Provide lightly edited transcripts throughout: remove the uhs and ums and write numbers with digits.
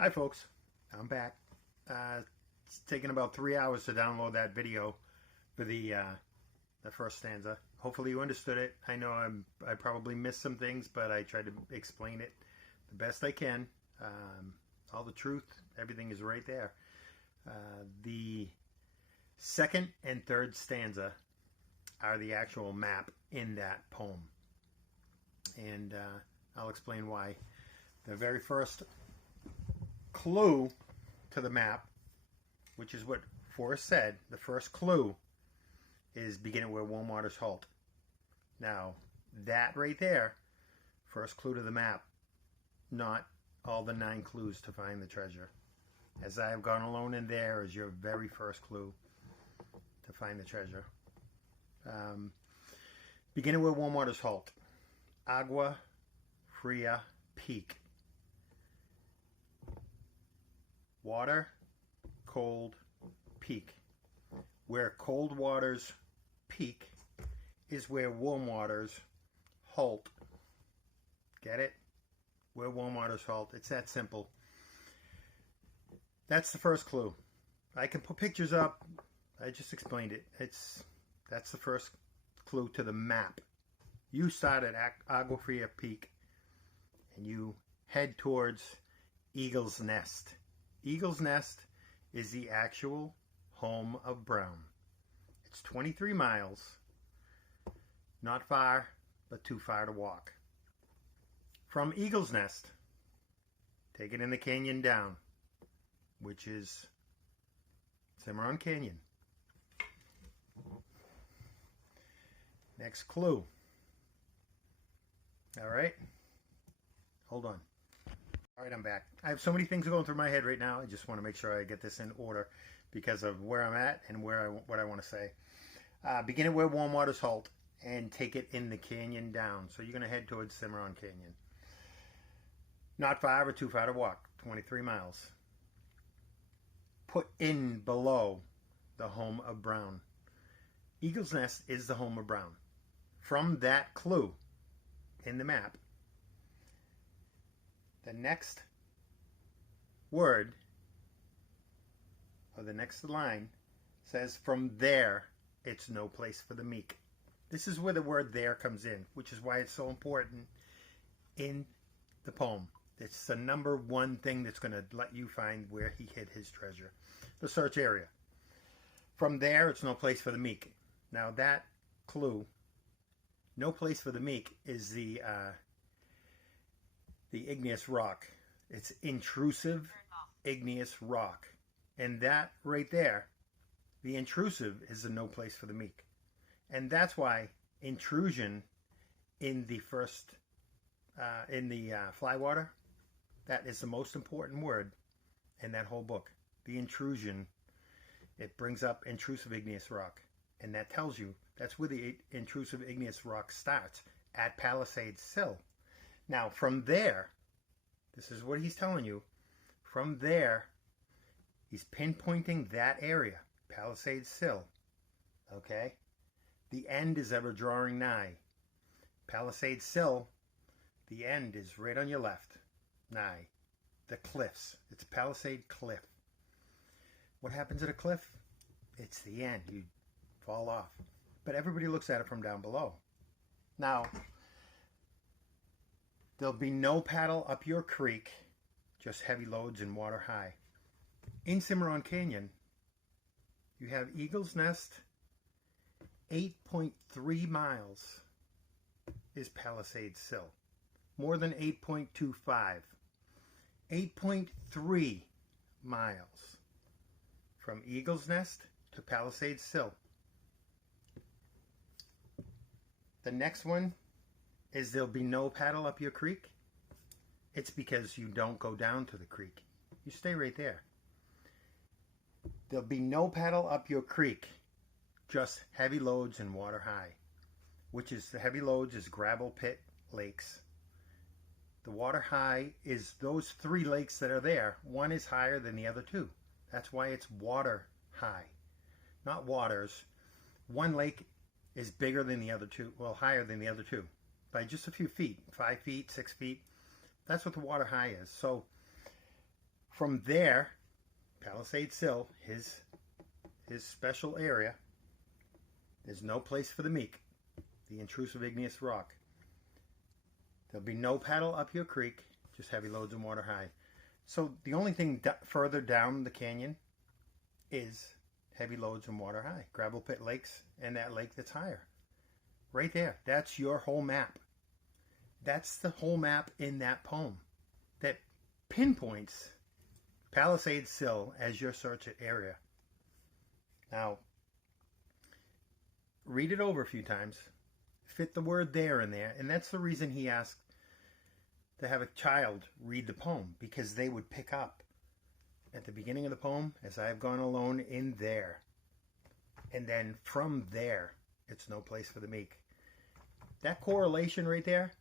Hi folks, I'm back. It's taken about 3 hours to download that video for the first stanza. Hopefully you understood it. I know I probably missed some things, but I tried to explain it the best I can. All the truth, everything is right there. The second and third stanza are the actual map in that poem, and I'll explain why. The very first clue to the map, which is what Forrest said, the first clue is beginning where warm waters halt. Now, that right there, first clue to the map, not all the 9 clues to find the treasure. As I have gone alone in there is your very first clue to find the treasure. Beginning where warm waters halt. Agua Fria Peak. Water, cold, peak. Where cold waters peak is where warm waters halt. Get it? Where warm waters halt. It's that simple. That's the first clue. I can put pictures up. I just explained it. That's the first clue to the map. You start at Agua Fria Peak and you head towards Eagle's Nest. Eagle's Nest is the actual home of Brown. It's 23 miles. Not far, but too far to walk. From Eagle's Nest, take it in the canyon down, which is Cimarron Canyon. Next clue. All right. Hold on. All right, I'm back. I have so many things going through my head right now. I just want to make sure I get this in order because of where I'm at and what I want to say. Beginning where warm waters halt and take it in the canyon down. So you're going to head towards Cimarron Canyon. Not far, but too far to walk. 23 miles. Put in below the home of Brown. Eagle's Nest is the home of Brown. From that clue in the map, the next word, or the next line, says, from there, it's no place for the meek. This is where the word there comes in, which is why it's so important in the poem. It's the number one thing that's going to let you find where he hid his treasure. The search area. From there, it's no place for the meek. Now that clue, no place for the meek, is the igneous rock. It's intrusive igneous rock. And that right there, the intrusive, is the no place for the meek. And that's why intrusion in the first, fly water, that is the most important word in that whole book. The intrusion, it brings up intrusive igneous rock. And that tells you, that's where the intrusive igneous rock starts, at Palisade Sill. Now, from there, this is what he's telling you. From there, he's pinpointing that area, Palisade Sill. Okay? The end is ever drawing nigh. Palisade Sill, the end is right on your left, nigh. The cliffs. It's Palisade Cliff. What happens at a cliff? It's the end. You fall off. But everybody looks at it from down below. Now, there'll be no paddle up your creek, just heavy loads and water high. In Cimarron Canyon, you have Eagle's Nest. 8.3 miles is Palisade Sill. More than 8.25. 8.3 miles from Eagle's Nest to Palisade Sill. The next one is there'll be no paddle up your creek. It's because you don't go down to the creek. You stay right there. There'll be no paddle up your creek. Just heavy loads and water high. Which is, the heavy loads is gravel pit lakes. The water high is those 3 lakes that are there. One is higher than the other 2. That's why it's water high. Not waters. One lake is bigger than the other 2. Well, higher than the other 2. By just a few feet. 5 feet, 6 feet. That's what the water high is. So from there, Palisade Sill, his special area, there's no place for the meek, the intrusive igneous rock. There'll be no paddle up your creek, just heavy loads and water high. So the only thing further down the canyon is heavy loads and water high. Gravel pit lakes and that lake that's higher. Right there. That's your whole map. That's the whole map in that poem that pinpoints Palisade Sill as your search area. Now, read it over a few times. Fit the word there in there. And that's the reason he asked to have a child read the poem, because they would pick up at the beginning of the poem, as I have gone alone in there. And then from there, it's no place for the meek. That correlation right there,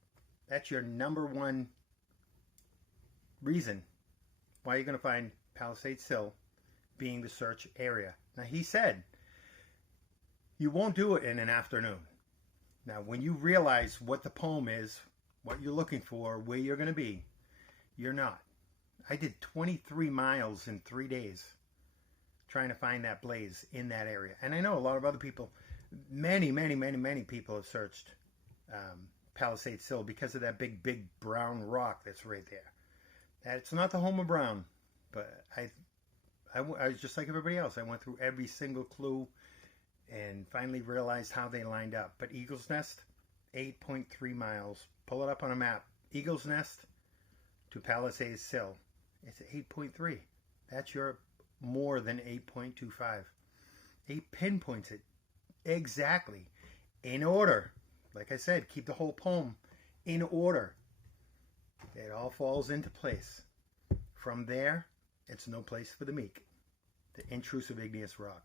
that's your number one reason why you're going to find Palisade Sill being the search area. Now, he said you won't do it in an afternoon. Now, when you realize what the poem is, what you're looking for, where you're going to be, you're not. I did 23 miles in 3 days trying to find that blaze in that area. And I know a lot of other people, many people have searched Palisade Sill because of that big brown rock that's right there. It's not the home of brown, but I was just like everybody else. I went through every single clue and finally realized how they lined up. But Eagle's Nest, 8.3 miles. Pull it up on a map. Eagle's Nest to Palisade Sill. It's 8.3. That's your more than 8.25. He pinpoints it exactly in order. Like I said, keep the whole poem in order. It all falls into place. From there, it's no place for the meek. The intrusive igneous rock.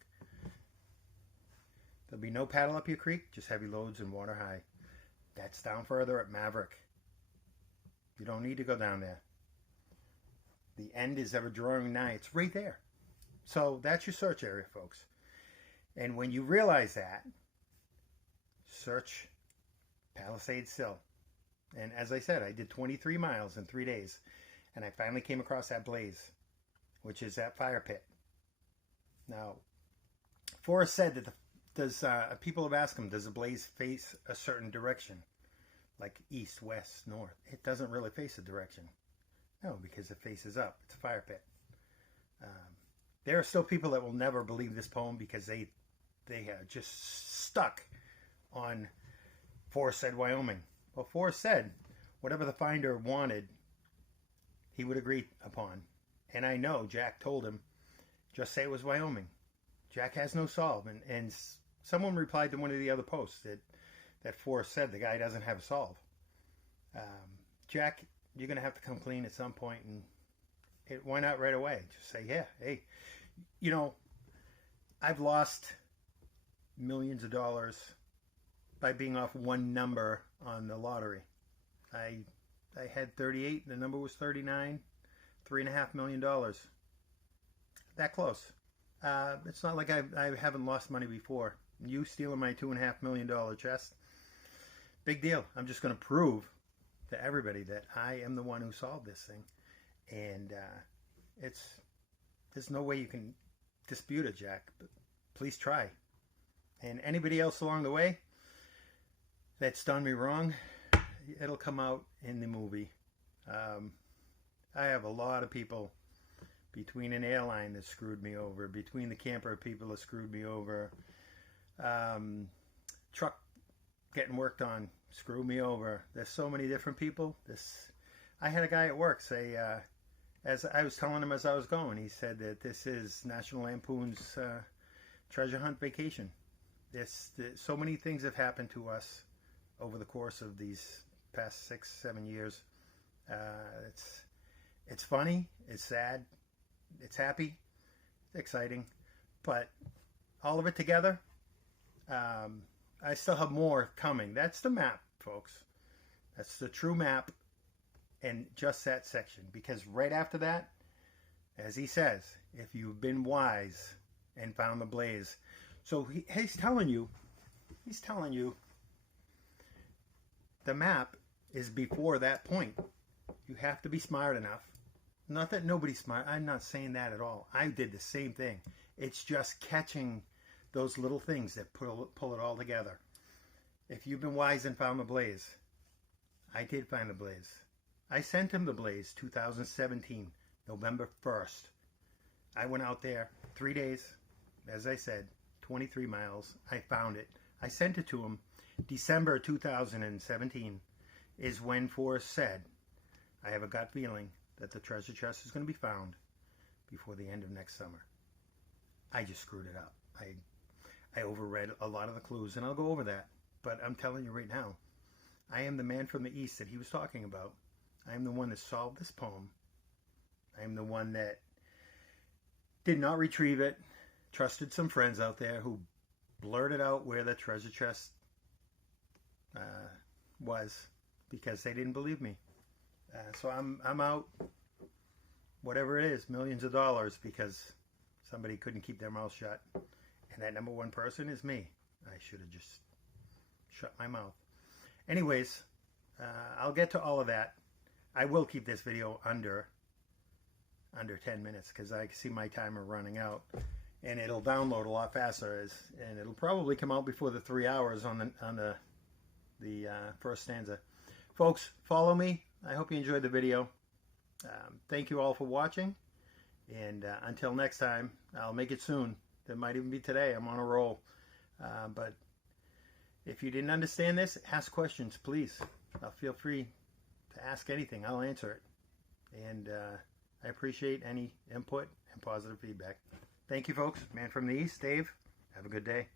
There'll be no paddle up your creek, just heavy loads and water high. That's down further at Maverick. You don't need to go down there. The end is ever drawing nigh. It's right there. So that's your search area, folks. And when you realize that, search Palisade Sill. And as I said, I did 23 miles in 3 days. And I finally came across that blaze, which is that fire pit. Now, Forrest said that people have asked him, does the blaze face a certain direction? Like east, west, north. It doesn't really face a direction. No, because it faces up. It's a fire pit. There are still people that will never believe this poem because they are just stuck on Forrest said Wyoming. Well, Forrest said whatever the finder wanted, he would agree upon. And I know Jack told him, just say it was Wyoming. Jack has no solve. And someone replied to one of the other posts that Forrest said the guy doesn't have a solve. Jack, you're going to have to come clean at some point, and why not right away? Just say, yeah, hey, you know, I've lost millions of dollars by being off one number on the lottery. I had 38, the number was 39, $3.5 million. That close. It's not like I haven't lost money before. You stealing my $2.5 million chest, big deal. I'm just going to prove to everybody that I am the one who solved this thing, and there's no way you can dispute it, Jack. But please try. And anybody else along the way that's done me wrong, it'll come out in the movie. I have a lot of people between an airline that screwed me over, between the camper people that screwed me over, truck getting worked on, screw me over. There's so many different people. I had a guy at work say, as I was telling him as I was going, he said that this is National Lampoon's Treasure Hunt Vacation. So many things have happened to us over the course of these past 6-7 years. It's funny, it's sad, it's happy, it's exciting, but all of it together, I still have more coming. That's the map, folks. That's the true map, and just that section. Because right after that, as he says, if you've been wise and found the blaze. So he's telling you, the map is before that point. You have to be smart enough Not that nobody's smart. I'm not saying that at all. I did the same thing. It's just catching those little things that pull it all together. If you've been wise and found the blaze, I did find the blaze. I sent him the blaze 2017, November 1st. I went out there 3 days, as I said, 23 miles. I found it. I sent it to him. December 2017 is when Forrest said, I have a gut feeling that the treasure chest is going to be found before the end of next summer. I just screwed it up. I overread a lot of the clues, and I'll go over that. But I'm telling you right now, I am the man from the East that he was talking about. I am the one that solved this poem. I am the one that did not retrieve it, trusted some friends out there who blurted out where the treasure chest was because they didn't believe me. So I'm out, whatever it is, millions of dollars because somebody couldn't keep their mouth shut. And that number one person is me. I should have just shut my mouth. Anyways, I'll get to all of that. I will keep this video under 10 minutes because I see my timer running out. And it'll download a lot faster, and it'll probably come out before the 3 hours on the first stanza. Folks, follow me. I hope you enjoyed the video. Thank you all for watching, and until next time, I'll make it soon. That might even be today. I'm on a roll. But if you didn't understand this, ask questions, please. Feel free to ask anything. I'll answer it. And I appreciate any input and positive feedback. Thank you, folks. Man from the East, Dave. Have a good day.